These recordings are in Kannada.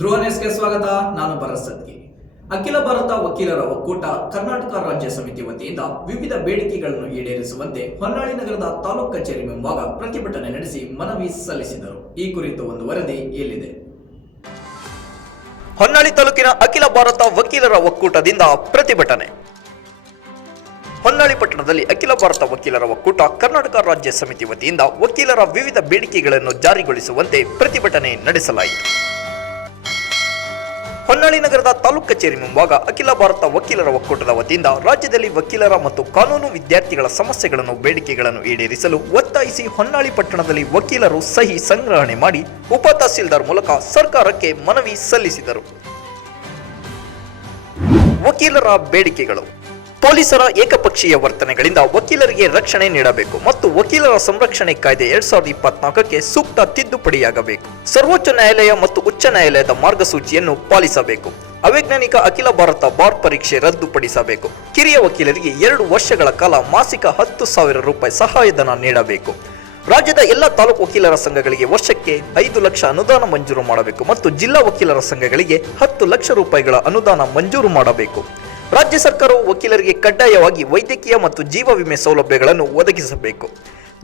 ಧ್ರುವ ಸ್ವಾಗತ. ನಾನು ಭರತ್ ಸತ್ಗಿ ಅಖಿಲ ಭಾರತ ವಕೀಲರ ಒಕ್ಕೂಟ ಕರ್ನಾಟಕ ರಾಜ್ಯ ಸಮಿತಿ ವತಿಯಿಂದ ವಿವಿಧ ಬೇಡಿಕೆಗಳನ್ನು ಈಡೇರಿಸುವಂತೆ ಹೊನ್ನಾಳಿ ನಗರದ ತಾಲೂಕು ಕಚೇರಿ ಮುಂಭಾಗ ಪ್ರತಿಭಟನೆ ನಡೆಸಿ ಮನವಿ ಸಲ್ಲಿಸಿದರು. ಈ ಕುರಿತು ಒಂದು ವರದಿ ಇಲ್ಲಿದೆ ಹೊನ್ನಾಳಿ ತಾಲೂಕಿನ ಅಖಿಲ ಭಾರತ ವಕೀಲರ ಒಕ್ಕೂಟದಿಂದ ಪ್ರತಿಭಟನೆ. ಹೊನ್ನಾಳಿ ಪಟ್ಟಣದಲ್ಲಿ ಅಖಿಲ ಭಾರತ ವಕೀಲರ ಒಕ್ಕೂಟ ಕರ್ನಾಟಕ ರಾಜ್ಯ ಸಮಿತಿ ವತಿಯಿಂದ ವಕೀಲರ ವಿವಿಧ ಬೇಡಿಕೆಗಳನ್ನು ಜಾರಿಗೊಳಿಸುವಂತೆ ಪ್ರತಿಭಟನೆ ನಡೆಸಲಾಯಿತು. ಹೊನ್ನಾಳಿ ನಗರದ ತಾಲೂಕು ಕಚೇರಿ ಮುಂಭಾಗ ಅಖಿಲ ಭಾರತ ವಕೀಲರ ಒಕ್ಕೂಟದ ವತಿಯಿಂದ ರಾಜ್ಯದಲ್ಲಿ ವಕೀಲರ ಮತ್ತು ಕಾನೂನು ವಿದ್ಯಾರ್ಥಿಗಳ ಸಮಸ್ಯೆಗಳನ್ನು ಬೇಡಿಕೆಗಳನ್ನು ಈಡೇರಿಸಲು ಒತ್ತಾಯಿಸಿ ಹೊನ್ನಾಳಿ ಪಟ್ಟಣದಲ್ಲಿ ವಕೀಲರು ಸಹಿ ಸಂಗ್ರಹಣೆ ಮಾಡಿ ಉಪ ತಹಸೀಲ್ದಾರ್ ಮೂಲಕ ಸರ್ಕಾರಕ್ಕೆ ಮನವಿ ಸಲ್ಲಿಸಿದರು. ವಕೀಲರ ಬೇಡಿಕೆಗಳು. ಪೊಲೀಸರ ಏಕಪಕ್ಷೀಯ ವರ್ತನೆಗಳಿಂದ ವಕೀಲರಿಗೆ ರಕ್ಷಣೆ ನೀಡಬೇಕು ಮತ್ತು ವಕೀಲರ ಸಂರಕ್ಷಣೆ ಕಾಯ್ದೆ ಎರಡ್ ಸಾವಿರದ ಇಪ್ಪತ್ನಾಲ್ಕಕ್ಕೆ ಸೂಕ್ತ ತಿದ್ದುಪಡಿಯಾಗಬೇಕು. ಸರ್ವೋಚ್ಚ ನ್ಯಾಯಾಲಯ ಮತ್ತು ಉಚ್ಚ ನ್ಯಾಯಾಲಯದ ಮಾರ್ಗಸೂಚಿಯನ್ನು ಪಾಲಿಸಬೇಕು. ಅವೈಜ್ಞಾನಿಕ ಅಖಿಲ ಭಾರತ ಬಾರ್ ಪರೀಕ್ಷೆ ರದ್ದುಪಡಿಸಬೇಕು. ಕಿರಿಯ ವಕೀಲರಿಗೆ ಎರಡು ವರ್ಷಗಳ ಕಾಲ ಮಾಸಿಕ ಹತ್ತು ಸಾವಿರ ರೂಪಾಯಿ ಸಹಾಯಧನ ನೀಡಬೇಕು. ರಾಜ್ಯದ ಎಲ್ಲ ತಾಲೂಕು ವಕೀಲರ ಸಂಘಗಳಿಗೆ ವರ್ಷಕ್ಕೆ ಐದು ಲಕ್ಷ ಅನುದಾನ ಮಂಜೂರು ಮಾಡಬೇಕು ಮತ್ತು ಜಿಲ್ಲಾ ವಕೀಲರ ಸಂಘಗಳಿಗೆ ಹತ್ತು ಲಕ್ಷ ರೂಪಾಯಿಗಳ ಅನುದಾನ ಮಂಜೂರು ಮಾಡಬೇಕು. ರಾಜ್ಯ ಸರ್ಕಾರವು ವಕೀಲರಿಗೆ ಕಡ್ಡಾಯವಾಗಿ ವೈದ್ಯಕೀಯ ಮತ್ತು ಜೀವ ವಿಮೆ ಸೌಲಭ್ಯಗಳನ್ನು ಒದಗಿಸಬೇಕು.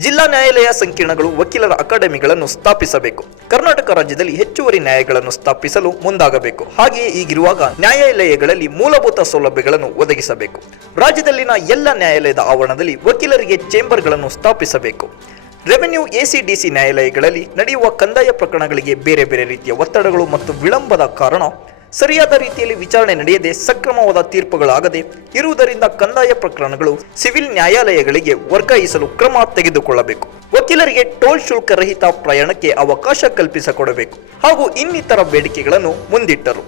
ಜಿಲ್ಲಾ ನ್ಯಾಯಾಲಯ ಸಂಕೀರ್ಣಗಳು ವಕೀಲರ ಅಕಾಡೆಮಿಗಳನ್ನು ಸ್ಥಾಪಿಸಬೇಕು. ಕರ್ನಾಟಕ ರಾಜ್ಯದಲ್ಲಿ ಹೆಚ್ಚುವರಿ ನ್ಯಾಯಗಳನ್ನು ಸ್ಥಾಪಿಸಲು ಮುಂದಾಗಬೇಕು. ಹಾಗೆಯೇ ಈಗಿರುವಾಗ ನ್ಯಾಯಾಲಯಗಳಲ್ಲಿ ಮೂಲಭೂತ ಸೌಲಭ್ಯಗಳನ್ನು ಒದಗಿಸಬೇಕು. ರಾಜ್ಯದಲ್ಲಿನ ಎಲ್ಲ ನ್ಯಾಯಾಲಯದ ಆವರಣದಲ್ಲಿ ವಕೀಲರಿಗೆ ಚೇಂಬರ್ಗಳನ್ನು ಸ್ಥಾಪಿಸಬೇಕು. ರೆವೆನ್ಯೂ ಎಸಿಡಿಸಿ ನ್ಯಾಯಾಲಯಗಳಲ್ಲಿ ನಡೆಯುವ ಕಂದಾಯ ಪ್ರಕರಣಗಳಿಗೆ ಬೇರೆ ಬೇರೆ ರೀತಿಯ ಒತ್ತಡಗಳು ಮತ್ತು ವಿಳಂಬದ ಕಾರಣ ಸರಿಯಾದ ರೀತಿಯಲ್ಲಿ ವಿಚಾರಣೆ ನಡೆಯದೆ ಸಕ್ರಮವಾದ ತೀರ್ಪುಗಳಾಗದೆ ಇರುವುದರಿಂದ ಕಂದಾಯ ಪ್ರಕರಣಗಳು ಸಿವಿಲ್ ನ್ಯಾಯಾಲಯಗಳಿಗೆ ವರ್ಗಾಯಿಸಲು ಕ್ರಮ ತೆಗೆದುಕೊಳ್ಳಬೇಕು. ವಕೀಲರಿಗೆ ಟೋಲ್ ಶುಲ್ಕ ರಹಿತ ಪ್ರಯಾಣಕ್ಕೆ ಅವಕಾಶ ಕಲ್ಪಿಸಿಕೊಡಬೇಕು ಹಾಗೂ ಇನ್ನಿತರ ಬೇಡಿಕೆಗಳನ್ನು ಮುಂದಿಟ್ಟರು.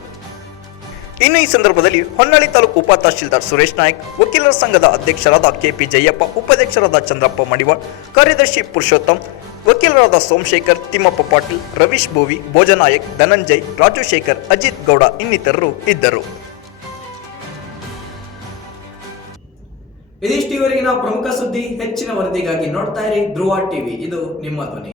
ಇನ್ನು ಈ ಸಂದರ್ಭದಲ್ಲಿ ಹೊನ್ನಾಳಿ ತಾಲೂಕು ಉಪ ತಹಶೀಲ್ದಾರ್ ಸುರೇಶ್ ನಾಯ್ಕ್, ವಕೀಲರ ಸಂಘದ ಅಧ್ಯಕ್ಷರಾದ ಕೆಪಿ ಜಯಪ್ಪ, ಉಪಾಧ್ಯಕ್ಷರಾದ ಚಂದ್ರಪ್ಪ ಮಡಿವಾಳ್, ಕಾರ್ಯದರ್ಶಿ ಪುರುಷೋತ್ತಮ್ ವಕೀಲರಾದ ಸೋಮಶೇಖರ್, ತಿಮ್ಮಪ್ಪ ಪಾಟೀಲ್, ರವೀಶ್ ಬೋವಿ ಭೋಜನಾಯಕ್ ಧನಂಜಯ್, ರಾಜು ಶೇಖರ್, ಅಜಿತ್ ಗೌಡ ಇನ್ನಿತರರು ಇದ್ದರು. ಇದಿಷ್ಟು ಇವರೆಗಿನ ಪ್ರಮುಖ ಸುದ್ದಿ ಹೆಚ್ಚಿನ ವರದಿಗಾಗಿ ನೋಡ್ತಾ ಇರಿ ಧ್ರುವ ಟಿವಿ. ಇದು ನಿಮ್ಮ ಧ್ವನಿ.